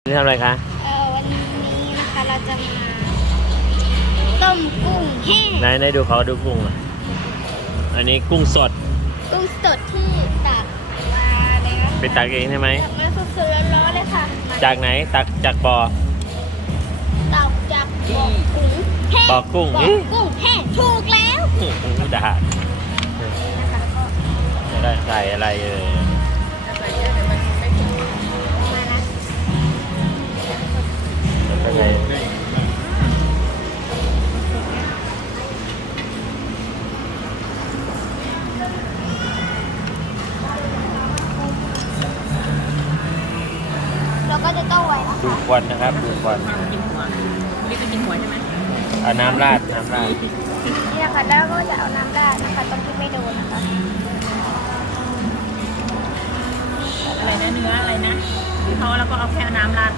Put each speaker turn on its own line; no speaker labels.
นี่ทำอะไรคะ
วันนี้นะคะเราจะมาต้มกุ้งแห้ง
ไหนดูเขาดูกุ้งอ่ะอันนี้กุ้งสด
ที่ตักมาเลยนะ
ไปตักเองใช่ไหม
ตักมาสดๆร้อนๆเลยค่ะ
จากไหนตักจากบ่อ
ตักจากบ่อกุ้งแห้ง
บ่อกุ้ง
แห้งถูกแล้ว
โอ้โหด่าจะได้ใส่อะไร
มานะ
แล้วไง
เราก็จะต้องไว้นะ
ดู
คะ
ควันนะครับดูควัน
กินหัวนี่จะกินหัวใช่ไหม
เอาน้ำราด
นี่นะคะแล้วก็จะเอาน้ำราดนะคะตรงที่ไม่โดนนะคะ
อะไรนะเนื้ออะไรนะที่เขาแล้วก็เอาแค่น้ำราด